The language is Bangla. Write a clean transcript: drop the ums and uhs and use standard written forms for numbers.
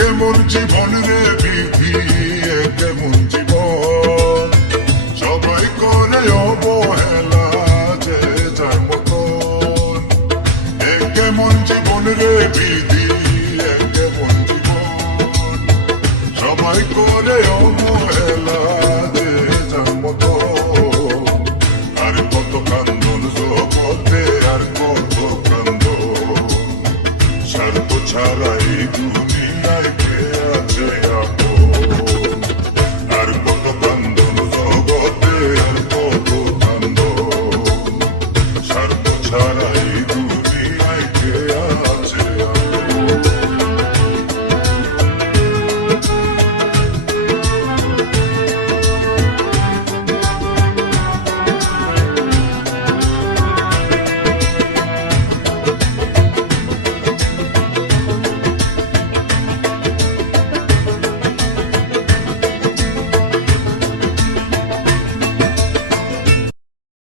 কেমন জীবন রে বিধি, কেমন জীবন, সবাই করে অবহেলা যে যার মতন। কেমন জীবন রে বিধি, কেমন জীবন, সবাই করে অবহেলা যে যার মতন। আর কত কান্দন জগতে, আর কত কান্দন, স্বার্থ ছাড়া এই দুনিয়ায় কে আছে।